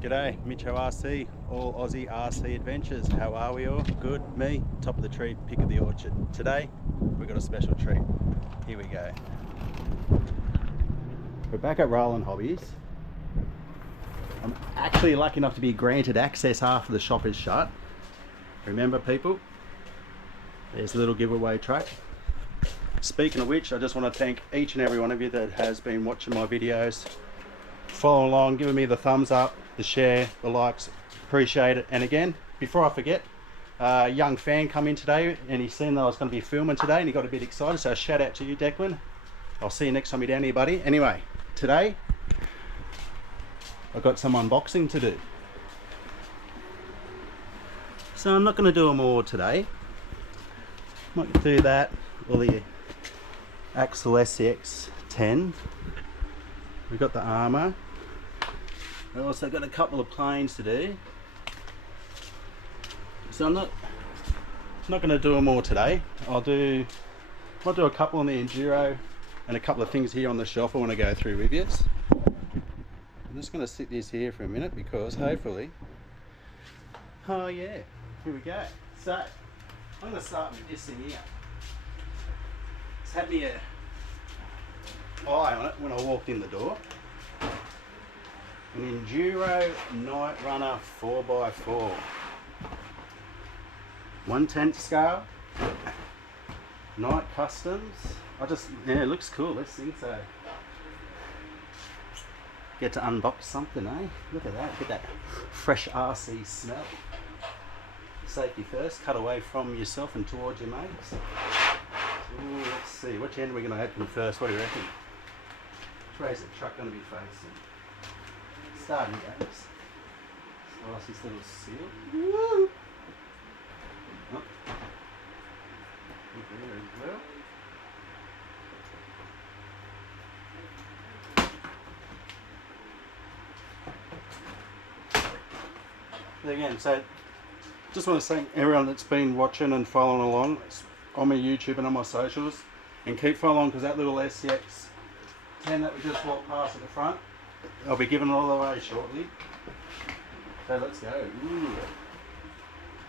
G'day, MitchoRC, all Aussie RC adventures. How are we all? Good? Me? Top of the tree, pick of the orchard. Today, we've got a special treat. Here we go. We're back at Rollin Hobbies. I'm actually lucky enough to be granted access after the shop is shut. Remember, people? There's a little giveaway tray. Speaking of which, I just want to thank each and every one of you that has been watching my videos, following along, giving me the thumbs up, the share, the likes, appreciate it. And again, before I forget, a young fan come in today and he seen that I was going to be filming today and he got a bit excited, so shout out to you, Declan. I'll see you next time you're down here, buddy. Anyway, today I've got some unboxing to do, so I'm not going to do them all today. Might do that, or the Axel SCX 10. We've got the armour. I've also got a couple of planes to do. So I'm not going to do them all today. I'll do a couple on the Enduro and a couple of things here on the shelf I want to go through with you. I'm just going to sit this here for a minute because hopefully, oh yeah, here we go. So I'm going to start with this thing here. It's had me an eye on it when I walked in the door. An Enduro Night Runner 4x4. 1/10 scale. Night Customs. Yeah, it looks cool. Let's see. So get to unbox something, eh? Look at that. Get that fresh RC smell. Safety first. Cut away from yourself and towards your mates. Ooh, let's see. Which end are we going to open first? What do you reckon? Which way is the truck going to be facing? Starting goes. Nice, this little seal. Woo! Oh. There as well. Again, so just want to thank everyone that's been watching and following along on my YouTube and on my socials, and keep following because that little SCX 10 that we just walked past at the front, I'll be giving it all away shortly. So let's go. Ooh.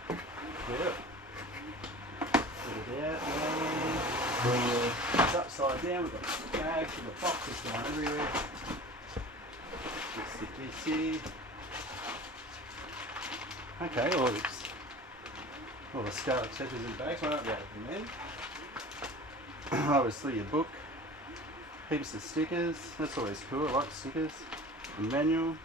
Yeah. Put it out there. It's upside down. We've got bags and the boxes going everywhere. Let's stick this here. Okay, all the scale accessories and bags. I won't be opening them. Obviously your book. Heaps of stickers, that's always cool. I like stickers. A manual.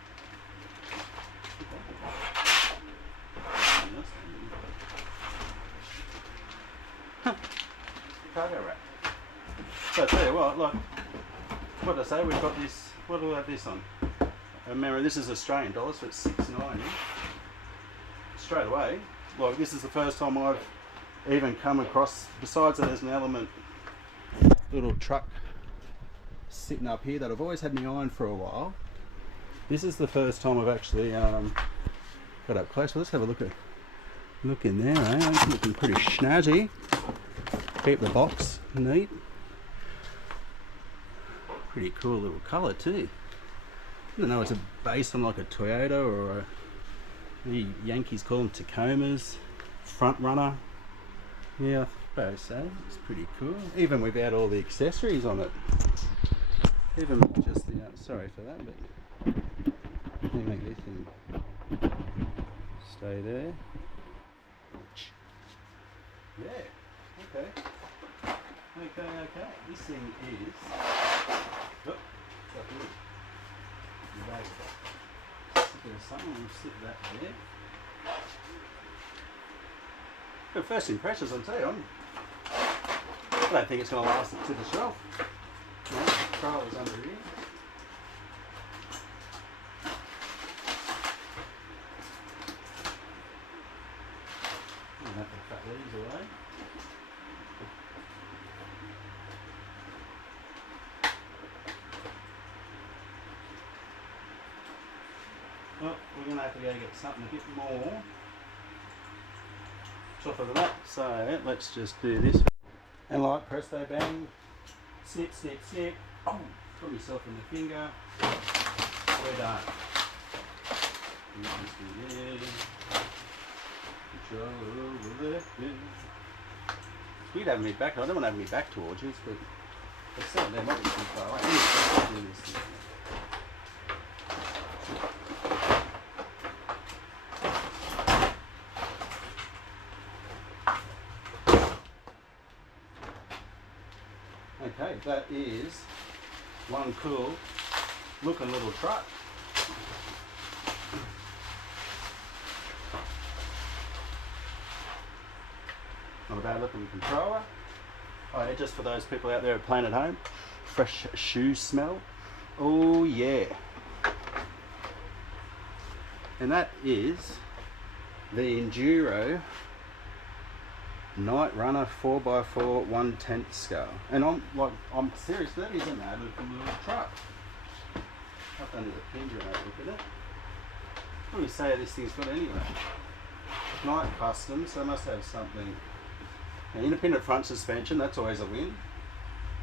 Cargo wrap. So I tell you what, like, what did I say? We've got this. What do we have this on? Remember, this is Australian dollars, so it's $6.90. Straight away, like, this is the first time I've even come across. Besides that, there's an Element little truck sitting up here that I've always had my eye on for a while. This is the first time I've actually got up close. So let's have a look in there, eh? It's looking pretty snazzy. Keep the box neat. Pretty cool little colour too. I don't know, it's based on like a Toyota or the Yankees call them Tacomas. Front runner. Yeah, I suppose so. It's pretty cool. Even without all the accessories on it. Even just the, sorry for that, but let me make this thing stay there. Yeah, okay. Okay. This thing is, oh, it's up here. There's something, we'll sit that there. But first impressions, I'll tell you, I don't think it's going to last it to the shelf. Trailer's under here. I'm going to have to cut these away. Oh, we're going to have to go get something a bit more tougher than that. So let's just do this. And like presto bang, snip, snip, snip. Oh, put myself in the finger. We're done. It's weird having me back. I don't want to have me back towards you, but it's still there. Might be too far away. Okay, that is one cool looking little truck. Not a bad looking controller. Oh yeah, just for those people out there playing at home. Fresh shoe smell. Oh yeah. And that is the Enduro Night Runner 4x4 1/10 scale. And I'm serious, that is a mad looking little truck. Up under the picture and have a look at it. What do you say this thing's got anyway? Night custom, so it must have something. An independent front suspension, that's always a win.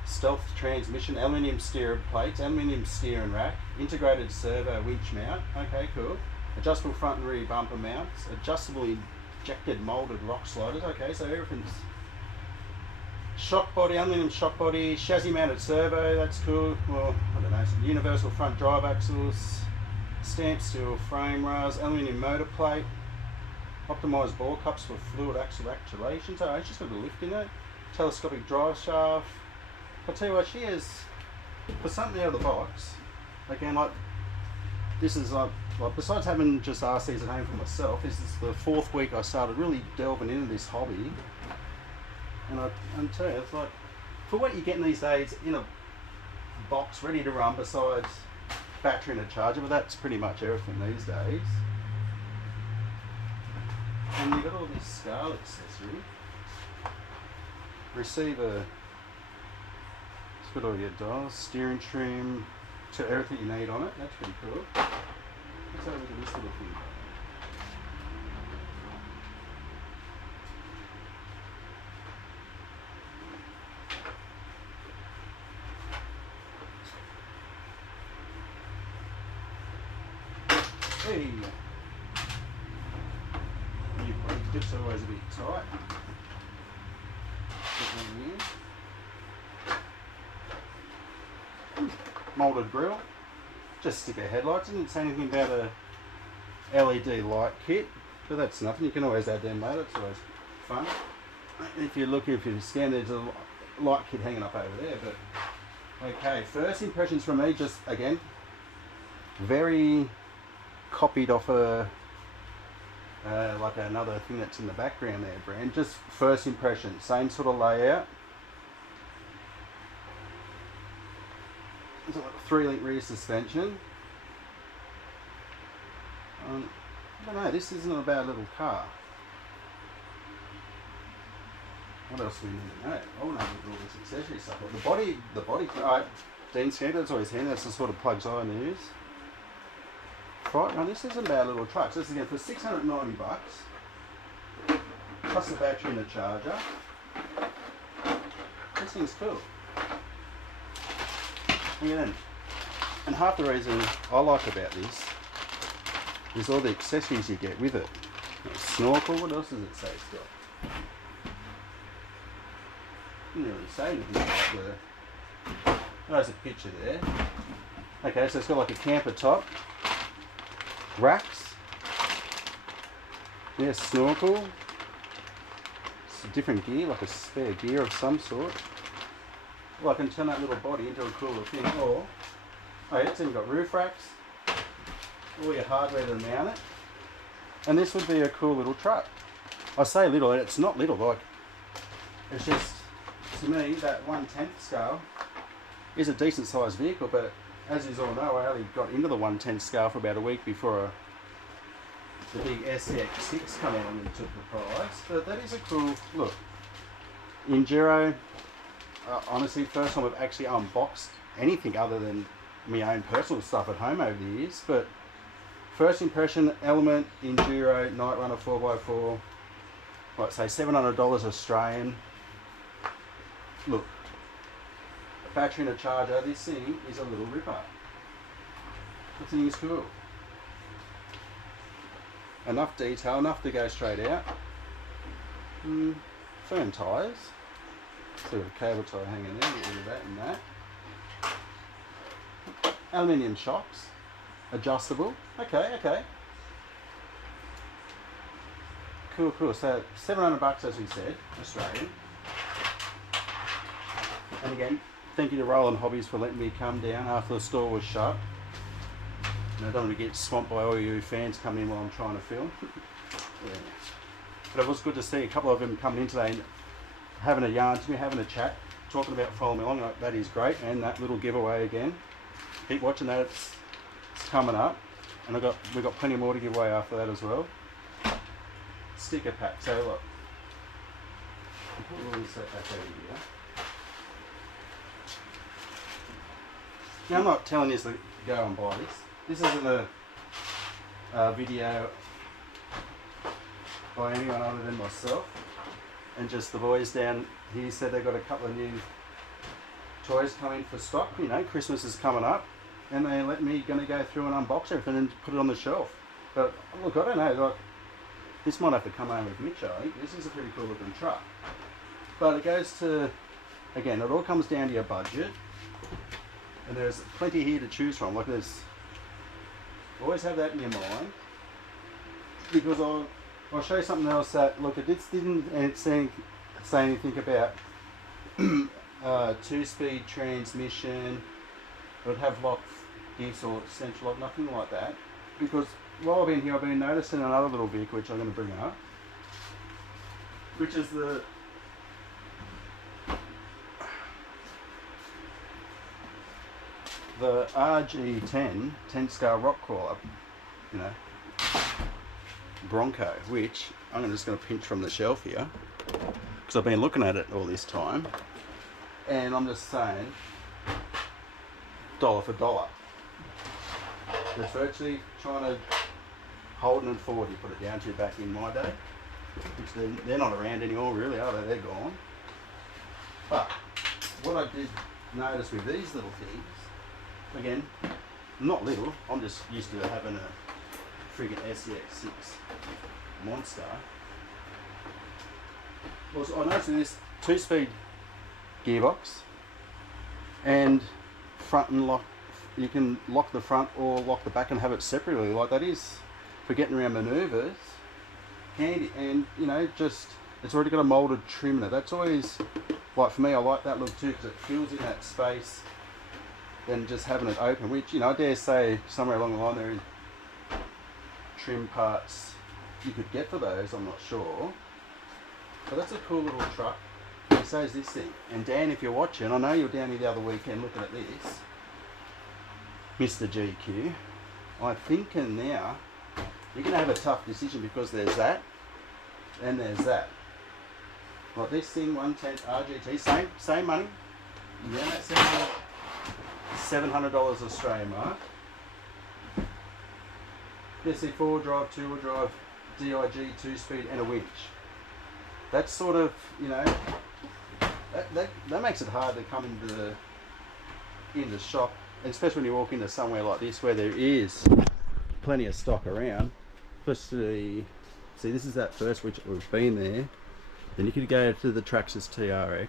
Stealth transmission, aluminium steer plates, aluminium steer and rack, integrated servo winch mount. Okay, cool. Adjustable front and rear bumper mounts, adjustable injected molded rock sliders. Okay, so everything's shock body, aluminium shock body, chassis mounted servo. That's cool. Well, I don't know. Some universal front drive axles, stamped steel frame rails, aluminium motor plate, optimised ball cups for fluid axle actuation. So it's just got a lift in it. Telescopic drive shaft. I'll tell you what, she is for something out of the box. Again, like this is like besides having just RCs at home for myself, this is the 4th week I started really delving into this hobby. And I'm telling you, it's like for what you're getting these days in a box ready to run, besides battery and a charger, but that's pretty much everything these days. And you've got all this scale accessory. Receiver, it's got all your dials, steering trim, to everything you need on it. That's pretty cool. Let's have a look at this little thing. Hey! New brake tips are always a bit tight. Put one in. Moulded grille. Just sticker headlights. Didn't say anything about a LED light kit, but that's nothing. You can always add them later. It's always fun. If you're looking, if you scan, there's a light kit hanging up over there. But okay, first impressions from me. Just again, very copied off a like another thing that's in the background there, brand. Just first impression, same sort of layout. It's a 3-link rear suspension. I don't know, this isn't a bad little car. What else do we need to know? I want to have all this accessory stuff. The body, alright, Dean Scanner, that's always handy. That's the sort of plugs I use. Right, now this isn't a bad little truck. So this is again for $690 plus the battery and the charger. This thing's cool. And half the reason I like about this is all the accessories you get with it. Snorkel, what else does it say it's got? Didn't really say anything about the... There's a picture there. Okay, so it's got like a camper top. Racks. Yeah, snorkel. It's a different gear, like a spare gear of some sort. Well, I can turn that little body into a cooler thing. Or, oh yeah, it's even got roof racks. All your hardware to mount it. And this would be a cool little truck. I say little, and it's not little, like, it's just, to me, that 1/10 scale is a decent sized vehicle, but as you all know, I only got into the 1/10 scale for about a week before the big Ep6 come along and took the price. But that is a cool look. Enduro, honestly, first time I've actually unboxed anything other than my own personal stuff at home over the years. But first impression, Element Enduro Night Runner 4x4, like say $700 Australian. Look. Battery and a charger, this thing is a little ripper. This thing is cool. enough detail, enough to go straight out. Firm tyres. So we've got a cable tie hanging there, get rid of that and that. Aluminium shocks, adjustable. Okay. Cool. So $700 as we said, Australian. And again, thank you to Rollin Hobbies for letting me come down after the store was shut. I don't want to get swamped by all you fans coming in while I'm trying to film. Yeah. But it was good to see a couple of them coming in today and having a yarn to me, having a chat, talking about following me along. That is great. And that little giveaway again. Keep watching that, it's coming up. And we've got plenty more to give away after that as well. Sticker pack. So look, we'll set that over here. Now I'm not telling you to go and buy this. This isn't a video by anyone other than myself and just the boys down here said they've got a couple of new toys coming for stock. You know, Christmas is coming up and they let me go through and unbox everything and put it on the shelf. But look, I don't know, like, this might have to come home with Mitch. I think this is a pretty cool looking truck. But it goes to, again, it all comes down to your budget. And there's plenty here to choose from. Like there's, always have that in your mind. Because I'll show you something else that, look, it didn't say anything about 2-speed transmission. It would have lock gears or central lock, nothing like that. Because while I've been here, I've been noticing another little vehicle which I'm going to bring up, which is the RG10 10-scale rock crawler, you know, Bronco, which I'm just going to pinch from the shelf here because I've been looking at it all this time, and I'm just saying, dollar for dollar. It's virtually trying to Holden and 40 put it down to back in my day, which they're not around anymore really, are they? They're gone. But what I did notice with these little things, again, not little, I'm just used to having a friggin' Ep6 monster. Was I noticed this 2-speed gearbox and front and lock, you can lock the front or lock the back and have it separately. Like that is, for getting around manoeuvres, handy. And you know, just, it's already got a moulded trim in it. That's always, like for me, I like that look too because it fills in that space than just having it open, which, you know, I dare say somewhere along the line there is trim parts you could get for those, I'm not sure. But that's a cool little truck. And so is this thing. And Dan, if you're watching, I know you were down here the other weekend looking at this, Mr. GQ. I'm thinking now, you're going to have a tough decision because there's that, and there's that. Like this thing, 110 RGT, same money. Yeah, that's $700 Australian mark. This is 4-wheel drive, 2-wheel drive, DIG, 2-speed and a winch. That's sort of, you know, that makes it hard to come into the shop, especially when you walk into somewhere like this where there is plenty of stock around. Especially, see, this is that first which we've been there. Then you could go to the Traxxas TRX.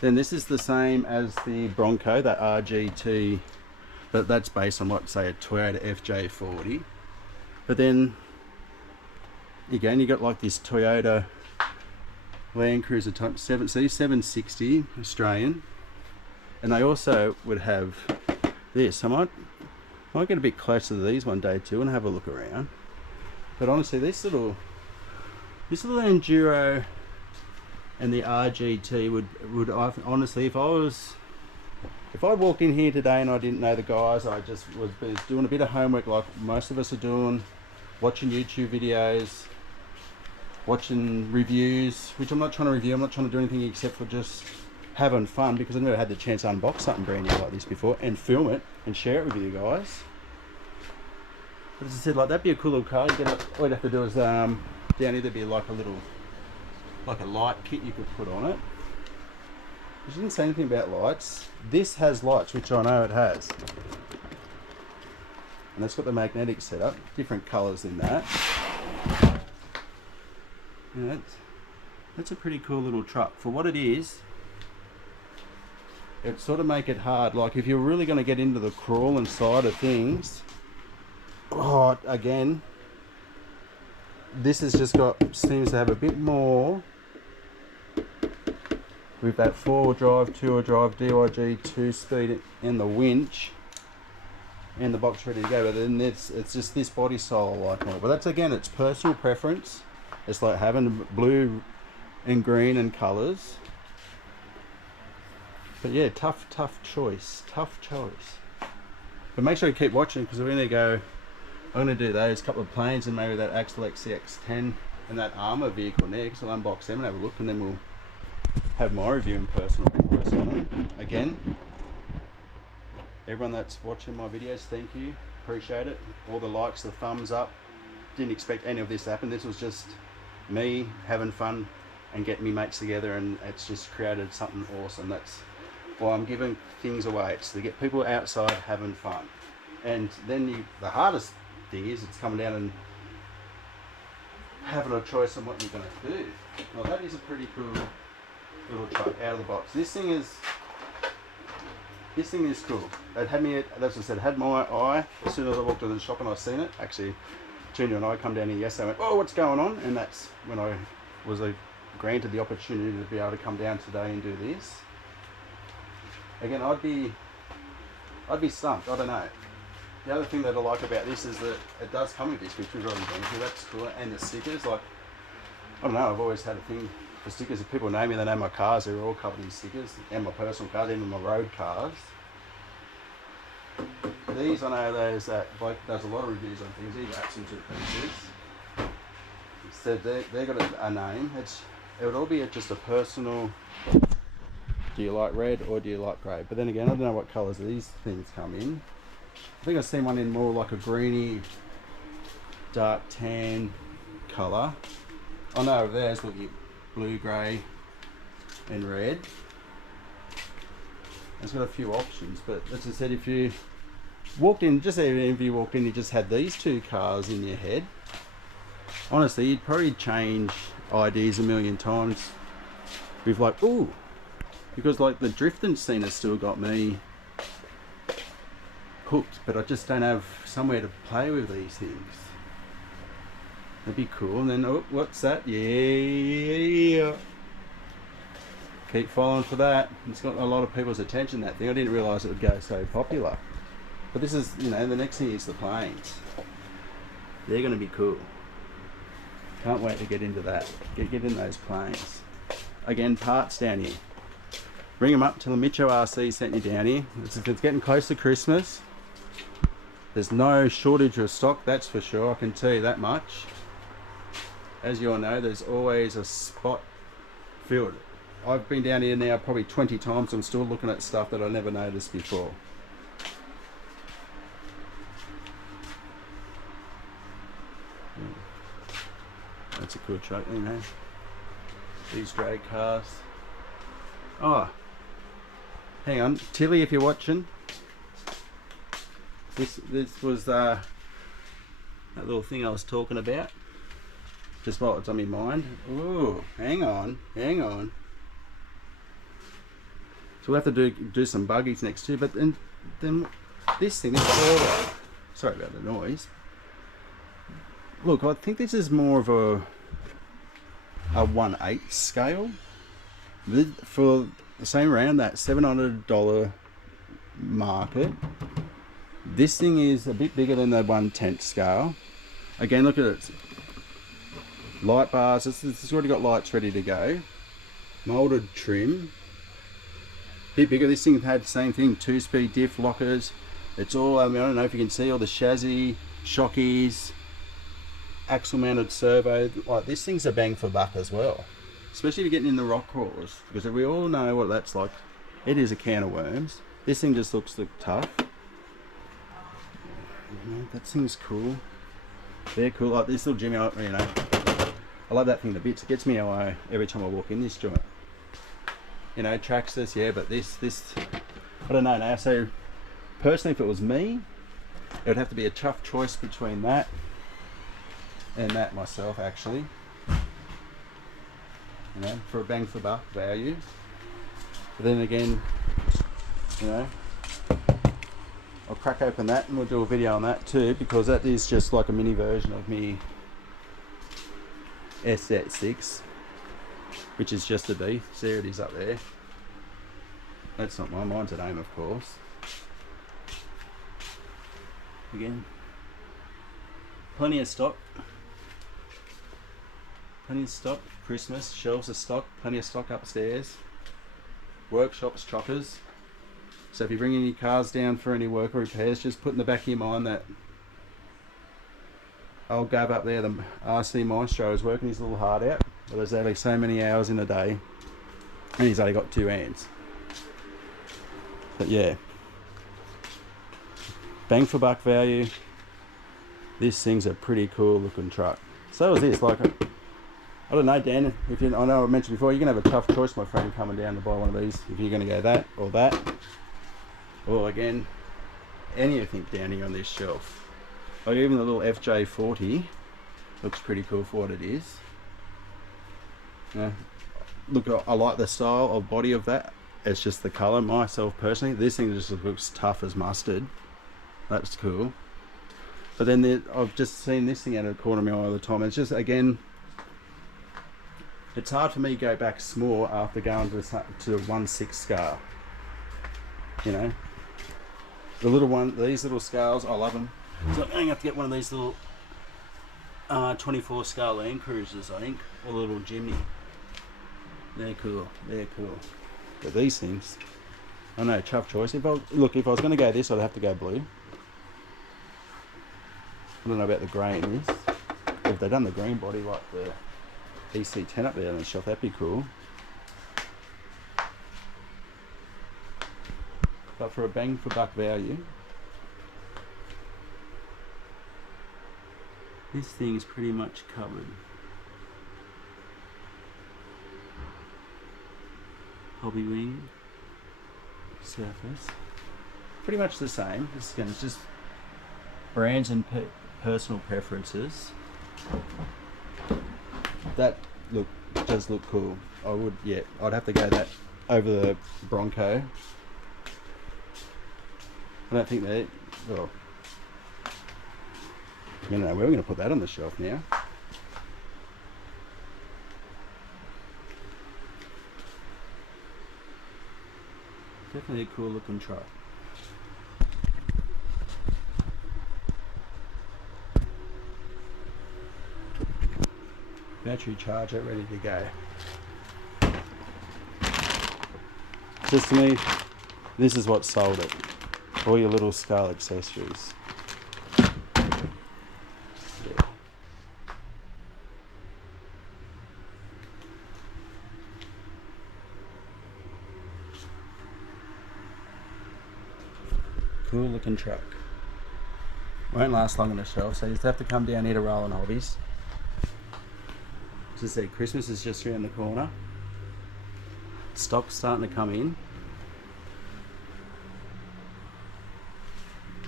Then this is the same as the Bronco, that RGT, but that's based on, like, say, a Toyota FJ40. But then, again, you got like this Toyota Land Cruiser Type 760 Australian. And they also would have this. I might get a bit closer to these one day too and have a look around. But honestly, this little Enduro and the RGT would honestly, if I walked in here today and I didn't know the guys, I just was doing a bit of homework like most of us are doing, watching YouTube videos, watching reviews, which I'm not trying to review, I'm not trying to do anything except for just having fun, because I've never had the chance to unbox something brand new like this before and film it and share it with you guys. But as I said, like, that'd be a cool little car. All you'd have to do is down here there'd be like a light kit you could put on it. But you didn't say anything about lights. This has lights, which I know it has. And that's got the magnetic setup, different colours in that. Yeah, that's a pretty cool little truck. For what it is, it sort of make it hard. Like if you're really going to get into the crawling side of things, oh, again, this has just got, seems to have a bit more with that 4-wheel drive, 2-wheel drive, DYG 2-speed and the winch and the box ready to go. But then it's just this body style I like more. But that's, again, it's personal preference. It's like having blue and green and colours. But yeah, tough choice. But make sure you keep watching, because we're going to go, I'm going to do those couple of planes and maybe that Axel XCX10 and that armour vehicle next. I'll unbox them and have a look, and then we'll have my review and personal voice on them. Again, everyone that's watching my videos, thank you, appreciate it. All the likes, the thumbs up. Didn't expect any of this to happen. This was just me having fun and getting me mates together, and it's just created something awesome. That's why I'm giving things away. It's to get people outside having fun. And then the hardest thing is it's coming down and having a choice on what you're going to do. Well, that is a pretty cool little truck out of the box. This thing is cool. It had me, as I said, it had my eye as soon as I walked into the shop and I seen it. Actually, Junior and I come down here yesterday and went, oh, what's going on? And that's when I was granted the opportunity to be able to come down today and do this. Again, I'd be stumped. I don't know. The other thing that I like about this is that it does come with this, which we've already been through. That's cool. And the stickers, like, I don't know, I've always had a thing for stickers. If people know me, they know my cars, they're all covered in stickers, and my personal cars, even my road cars. These, I know there's that bloke does a lot of reviews on things. He wraps them to the pieces. So they got a name. It would all be just a personal. Do you like red or do you like grey? But then again, I don't know what colours these things come in. I think I've seen one in more like a greeny, dark tan colour. Oh no, there's looking blue, grey, and red. It's got a few options, but as I said, if you walked in, just even if you walked in, you just had these two cars in your head, honestly, you'd probably change ideas a million times with like, ooh, because like the drifting scene has still got me hooked, but I just don't have somewhere to play with these things. That'd be cool. And then, oh, what's that? Yeah. Keep following for that. It's got a lot of people's attention, that thing. I didn't realise it would go so popular. But this is, you know, the next thing is the planes. They're going to be cool. Can't wait to get into that. Get in those planes. Again, parts down here. Ring them up till the MitchoRC sent you down here. It's getting close to Christmas. There's no shortage of stock, that's for sure. I can tell you that much. As you all know, there's always a spot filled. I've been down here now probably 20 times. I'm still looking at stuff that I never noticed before. That's a cool truck, you know. These drag cars. Oh, hang on, Tilly, if you're watching. This was that little thing I was talking about. Just while it's on my mind. Ooh, hang on. So we'll have to do some buggies next too. But then this thing, sorry about the noise. Look, I think this is more of a 1/8 scale. For the same around that $700 market. This thing is a bit bigger than the 1/10 scale. Again, look at it. Light bars, it's already got lights ready to go. Molded trim. Bit bigger. This thing had the same thing, 2-speed diff lockers. It's all, I don't know if you can see all the chassis, shockies, axle mounted servo. Like, this thing's a bang for buck as well. Especially if you're getting in the rock crawlers, because we all know what that's like. It is a can of worms. This thing just looks tough. That thing's cool. They're cool. Like this little Jimmy, you know, I love that thing to bits. It gets me away every time I walk in this joint. You know, Traxxas, yeah, but this, I don't know now. So personally, if it was me, It would have to be a tough choice between that and that myself, actually. You know, for a bang for buck value. But then again, you know, I'll crack open that and we'll do a video on that too, because that is just like a mini version of me Ep6, which is just a beef. So there it is up there. That's not mine, mine's at AIM, of course. Again, plenty of stock. Plenty of stock. Christmas, shelves of stock, plenty of stock upstairs. Workshops, chockers. So if you bring any cars down for any work or repairs, just put in the back of your mind that I'll go up there, the RC Maestro is working his little heart out. Well, there's only so many hours in a day, and he's only got 2 hands. But yeah, bang for buck value. This thing's a pretty cool looking truck. So is this, like, I don't know, Dan, if you, I know I mentioned before, you're going to have a tough choice, my friend, coming down to buy one of these. If you're going to go that, or again, anything down here on this shelf. Like even the little FJ40 looks pretty cool for what it is. Look, I like the style of body of that. It's just the colour, myself personally. This thing just looks tough as mustard. That's cool. But then I've just seen this thing out of the corner of my eye all the time. It's just, again, it's hard for me to go back small after going to 1/6 scale. You know, the little one, these little scales, I love them. So I'm going to have to get one of these little 24 scale Land Cruisers, I think, or a little Jimny. They're cool. They're cool. But these things, I know, tough choice. If I was going to go this, I'd have to go blue. I don't know about the grey in this. If they'd done the green body like the EC10 up there on the shelf, that'd be cool. But for a bang for buck value, this thing is pretty much covered. Hobby wing, surface, pretty much the same. It's just brands and personal preferences. That does look cool. I'd have to go that over the Bronco. I don't think they, well, I don't know, we're going to put that on the shelf now. Definitely a cool looking truck. Battery charger ready to go. Just to me, this is what sold it. All your little skull accessories. Yeah. Cool looking truck. Won't last long on the shelf, so you just have to come down here to Rollin Hobbies. As I said, Christmas is just around the corner. Stock's starting to come in.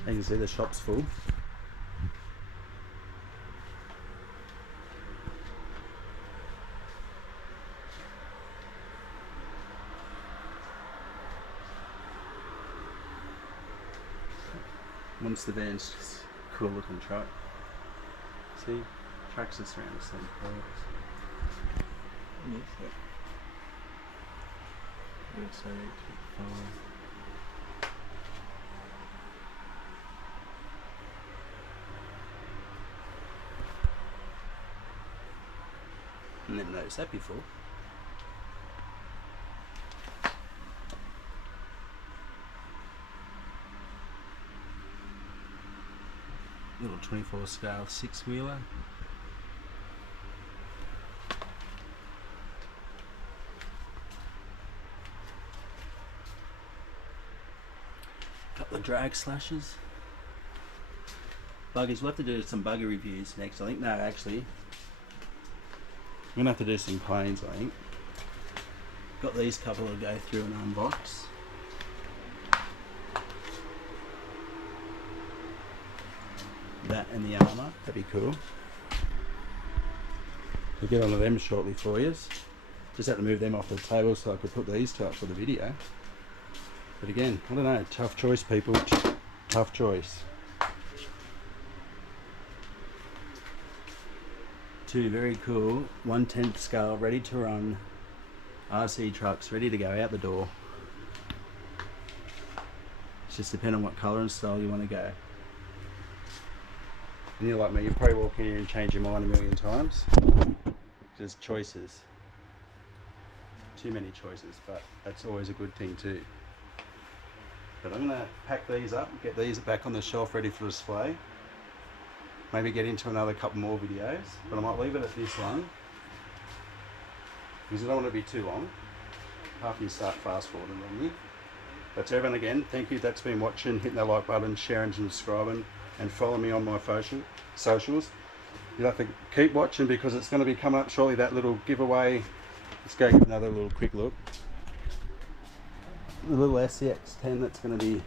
You can see the shop's full. Once the van's just a cool looking truck. See, trucks just around the same colours. Never noticed that before. Little 24 scale 6-wheeler. Couple of drag slashes. Buggies, we'll have to do some buggy reviews next, I think. No, actually, I'm going to have to do some planes, I think. Got these couple to go through and unbox. that and the armour. That'd be cool. We'll get onto them shortly for you. Just have to move them off the table so I could put these up for the video. But again, I don't know, tough choice people, tough choice. Two very cool 1/10 scale ready to run RC trucks ready to go out the door. It's just depending on what colour and style you want to go. And you're like me, you probably walk in here and change your mind a million times. There's choices. Too many choices, but that's always a good thing too. But I'm going to pack these up, get these back on the shelf ready for display. Maybe get into another couple more videos, but I might leave it at this one because I don't want it to be too long. After you start fast forwarding on me. But to everyone again, thank you that's been watching, hitting that like button, sharing and subscribing, and follow me on my socials. You'll have to keep watching because it's going to be coming up shortly, that little giveaway. Let's go give another little quick look. The little SCX10 that's going to be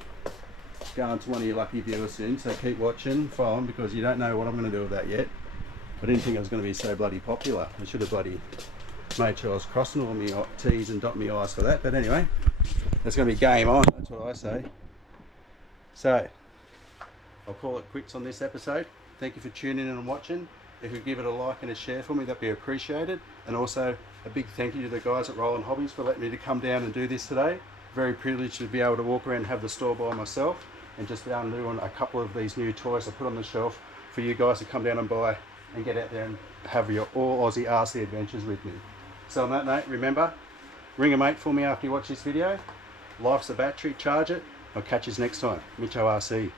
going to one of your lucky viewers soon, so keep watching, follow them, because you don't know what I'm going to do with that yet. I didn't think it was going to be so bloody popular. I should have bloody made sure I was crossing all my T's and dotting my I's for that, but anyway, it's going to be game on, that's what I say. So, I'll call it quits on this episode. Thank you for tuning in and watching. If you give it a like and a share for me, that'd be appreciated. And also, a big thank you to the guys at Rollin Hobbies for letting me to come down and do this today. Very privileged to be able to walk around and have the store by myself and just be able to do a couple of these new toys I put on the shelf for you guys to come down and buy and get out there and have your all Aussie RC adventures with me. So on that note, remember, ring a mate for me after you watch this video. Life's a battery, charge it. I'll catch you next time. MitchoRC.